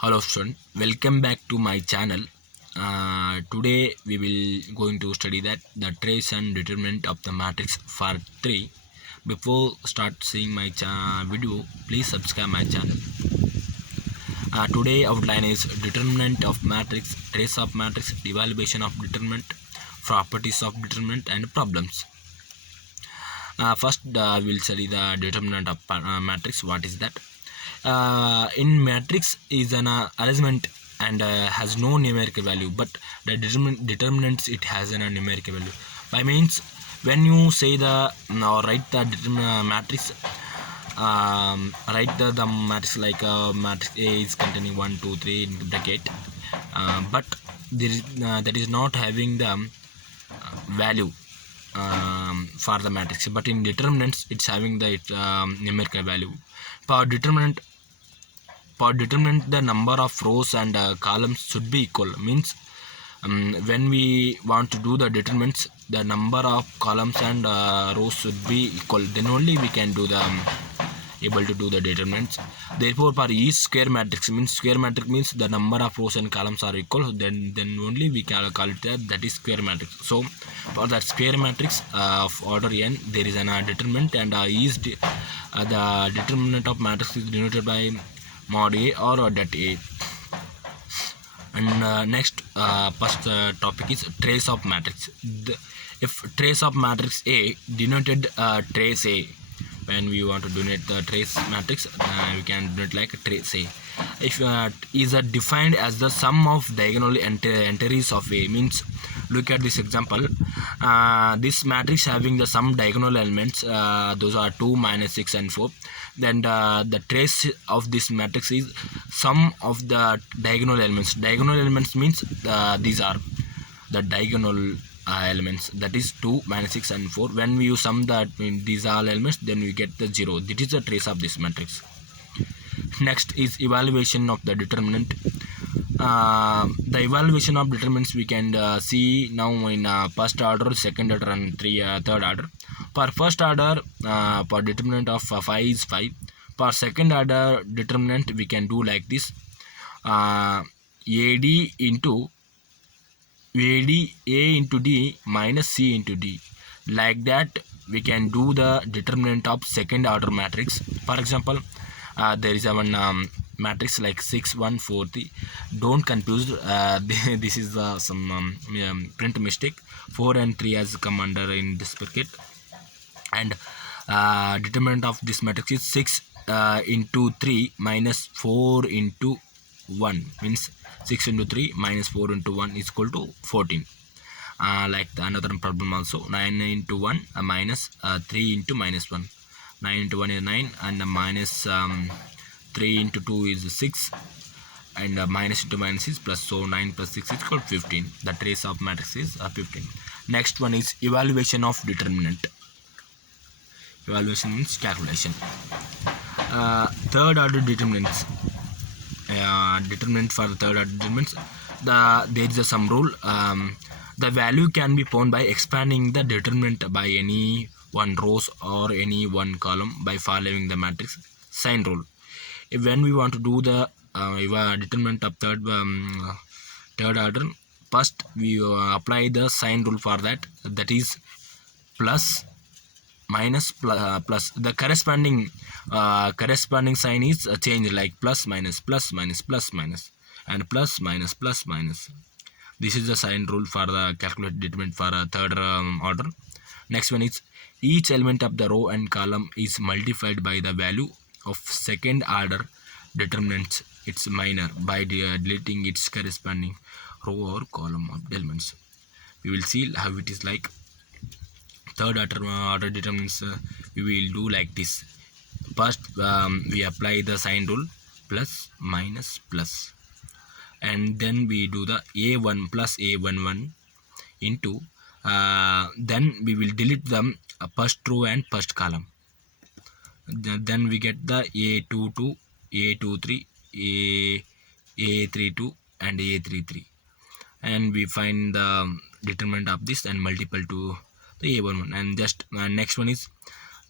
Hello student, welcome back to my channel. Today we will going to study that the trace and determinant of the matrix for 3. Before start seeing my video, please subscribe my channel. Today outline is determinant of matrix, trace of matrix, evaluation of determinant, properties of determinant and problems. First we'll study the determinant of matrix. What is that? In matrix is an arrangement and has no numerical value, but the determinants it has a numerical value. By means, when you say the or write the matrix, write the matrix like matrix A is containing 1 2 3 in bracket, but there is, that is not having the value for the matrix, but in determinants it's having the numerical value. For determinant the number of rows and columns should be equal. Means when we want to do the determinants, the number of columns and rows should be equal, then only we can do the able to do the determinants. Therefore for each square matrix, means the number of rows and columns are equal, then only we can call it that is square matrix. So for that square matrix of order n, there is an determinant, and the determinant of matrix is denoted by mod A or det A. And next first topic is trace of matrix. If trace of matrix A denoted trace A, when we want to denote the trace matrix, we can denote like trace A. If is defined as the sum of diagonal entries of A, means look at this example. This matrix having the sum diagonal elements, those are 2 minus 6 and 4. Then the trace of this matrix is sum of the diagonal elements. Diagonal elements means these are the diagonal elements, that is 2 minus 6 and 4. When we use sum that these are elements, then we get the 0. This is the trace of this matrix. Next is evaluation of the determinant. The evaluation of determinants we can see now in first order, second order and third order. For first order, for determinant of 5 is 5. For second order determinant we can do like this: AD into A into D minus C into D. Like that we can do the determinant of second order matrix. For example, there is a one matrix like 6 1 4 3. Don't confuse, this is some print mistake. 4 and 3 has come under in this bracket, and determinant of this matrix is 6 into 3 minus 4 into 1, means 6 into 3 minus 4 into 1 is equal to 14. Like another problem also, 9 into 1 minus 3 into minus 1. 9 into 1 is 9, and minus 3 into 2 is 6, and minus into minus is plus. So 9 plus 6 is equal to 15. The trace of matrix is 15. Next one is evaluation of determinant. Evaluation means calculation. Third order determinants. Determinant for the third order determinants, there is some rule. The value can be found by expanding the determinant by any one rows or any one column by following the matrix sign rule. When we want to do the determinant of third order, first we apply the sign rule for that, that is plus minus plus. The corresponding sign is changed, like plus minus plus minus plus minus and plus minus plus minus. This is the sign rule for the calculated determinant for third order. Next one is each element of the row and column is multiplied by the value of second order determinants, its minor, by deleting its corresponding row or column of elements. We will see how it is like. Third order determinants we will do like this. First we apply the sign rule, plus minus plus, and then we do the a1 plus a11 into then we will delete the first row and first column. Then we get the a22, a23, a32 and a33, and we find the determinant of this and multiple to the a11. And just next one is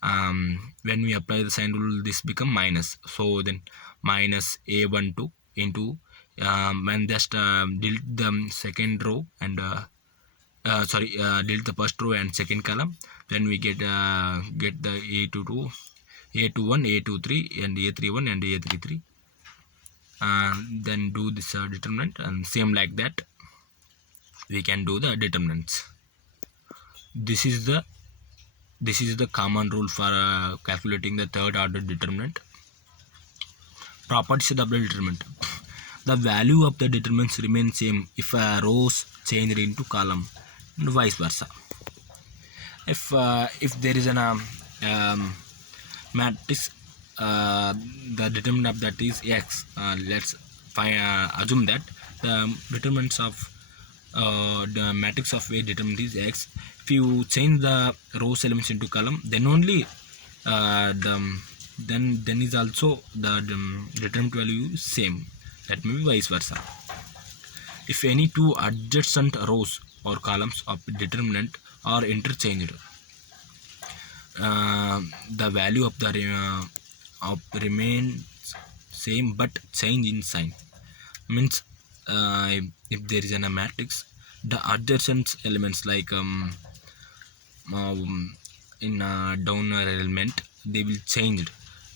when we apply the sign rule, this become minus. So then minus a12, into and just delete the second row and delete the first row and second column. Then we get the A22, A21, A23 and A31 and A33. Then do this determinant, and same like that we can do the determinants. This is the common rule for calculating the third order determinant. Properties of the determinant: the value of the determinants remains same if rows change into column and vice versa. If there is an matrix, the determinant of that is x. Let's assume that the determinants of the matrix of a determinant is x. If you change the rows elements into column, then only then is also the determinant value is same. That may be vice versa. If any two adjacent rows or columns of determinant are interchanged, the value of the remains same but change in sign. Means if there is a matrix, the adjacent elements like in down element, they will change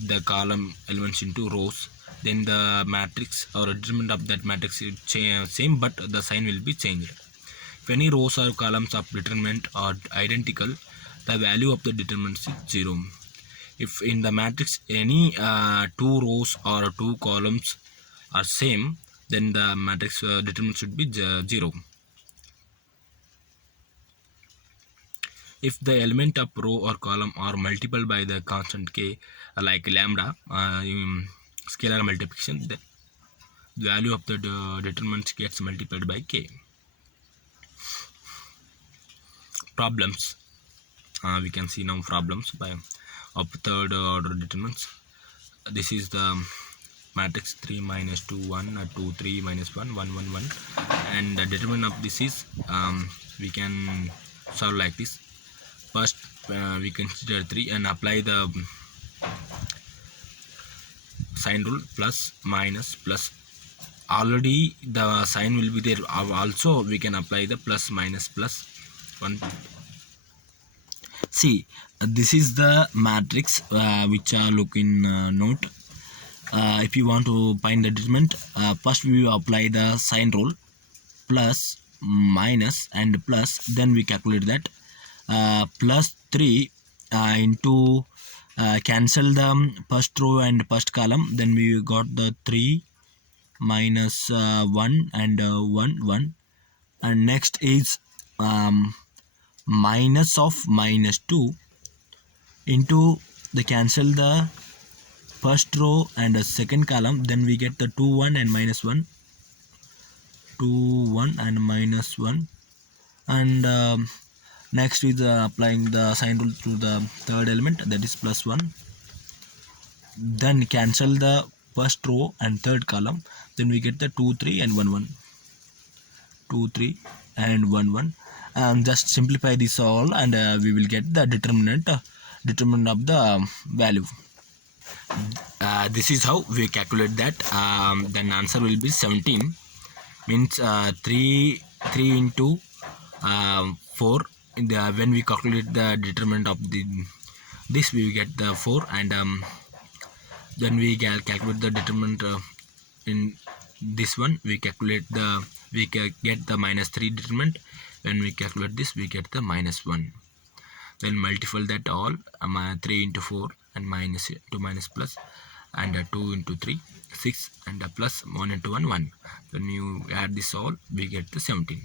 the column elements into rows. Then the matrix or determinant of that matrix is same but the sign will be changed. If any rows or columns of determinant are identical, the value of the determinant is 0. If in the matrix any two rows or two columns are same, then the matrix determinant should be 0. If the element of row or column are multiplied by the constant k, like lambda, scalar multiplication, the value of the determinant gets multiplied by k. Problems. We can see now problems by of third order determinants. This is the matrix 3 minus 2 1 2 3 minus 1 1 1 1, and the determinant of this is we can solve like this. First we consider 3 and apply the sign rule, plus minus plus. Already the sign will be there. Also we can apply the plus minus plus 1. See, this is the matrix which look in note. If you want to find the determinant, first we will apply the sign rule, plus minus and plus, then we calculate that plus 3 into cancel the first row and first column, then we got the 3 minus 1 and 1 1, and next is minus of minus 2 into the cancel the first row and the second column, then we get the 2 1 and minus 1, 2 1 and minus 1, and next is applying the sign rule to the third element, that is plus 1, then cancel the first row and third column, then we get the 2 3 and 1 1, 2 3 and 1 1, and just simplify this all, and we will get the determinant of the value. This is how we calculate that. Then answer will be 17. Means 3 into 4. When we calculate the determinant of this, we will get the 4, and then we calculate the determinant in this one. We get the minus 3 determinant. When we calculate this, we get the minus 1. Then multiply that all, 3 into 4 and minus 2 minus plus, and 2 into 3 6, and plus 1 into 1 1. When you add this all, we get the 17.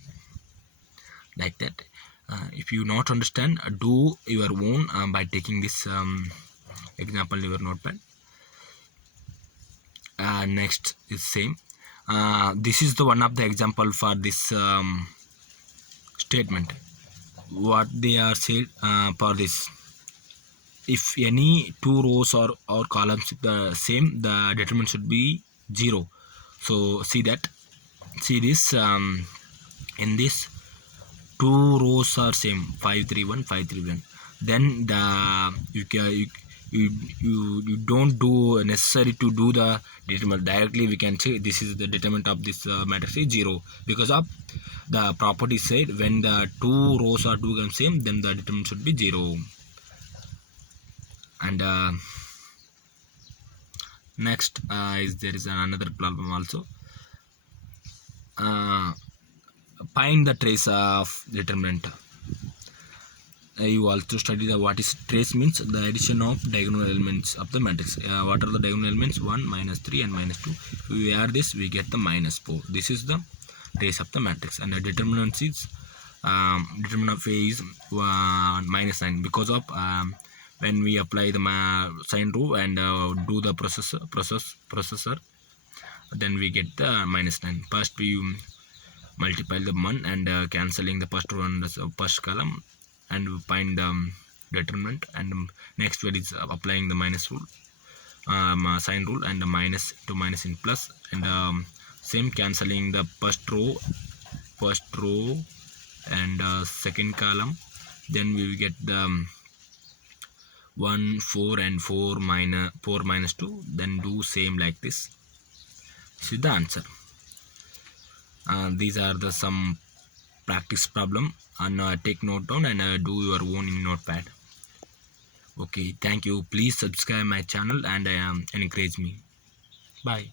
Like that. If you not understand, do your own by taking this example in your notepad. Next is same. This is the one of the example for this statement. What they are said for this: if any two rows or columns the same, the determinant should be 0. So see this, in this two rows are same, 5 3 1 5 3 1, then you don't do necessary to do the determinant directly. We can say this is the determinant of this matrix is 0, because of the property said when the two rows are two columns same, then the determinant should be 0. And next is there is another problem also. uh, Find the trace of determinant. You also study the what is trace means the addition of diagonal elements of the matrix. What are the diagonal elements? 1, -3 and -2. If we add this, we get the -4. This is the trace of the matrix. And the determinant is determinant of A is -9, because of when we apply the sine rule and do the processor, then we get the -9. First we multiply the 1 and cancelling the first row and the first column, and we find the determinant. And next one is applying the minus rule, sine rule, and the minus to minus in plus, and same cancelling the first row and second column. Then we will get the 1 4 and 4 minus 2. Then do same like this. This is the answer. These are the some practice problem, and take note down and do your own in notepad. Okay, thank you. Please subscribe my channel and encourage me. Bye.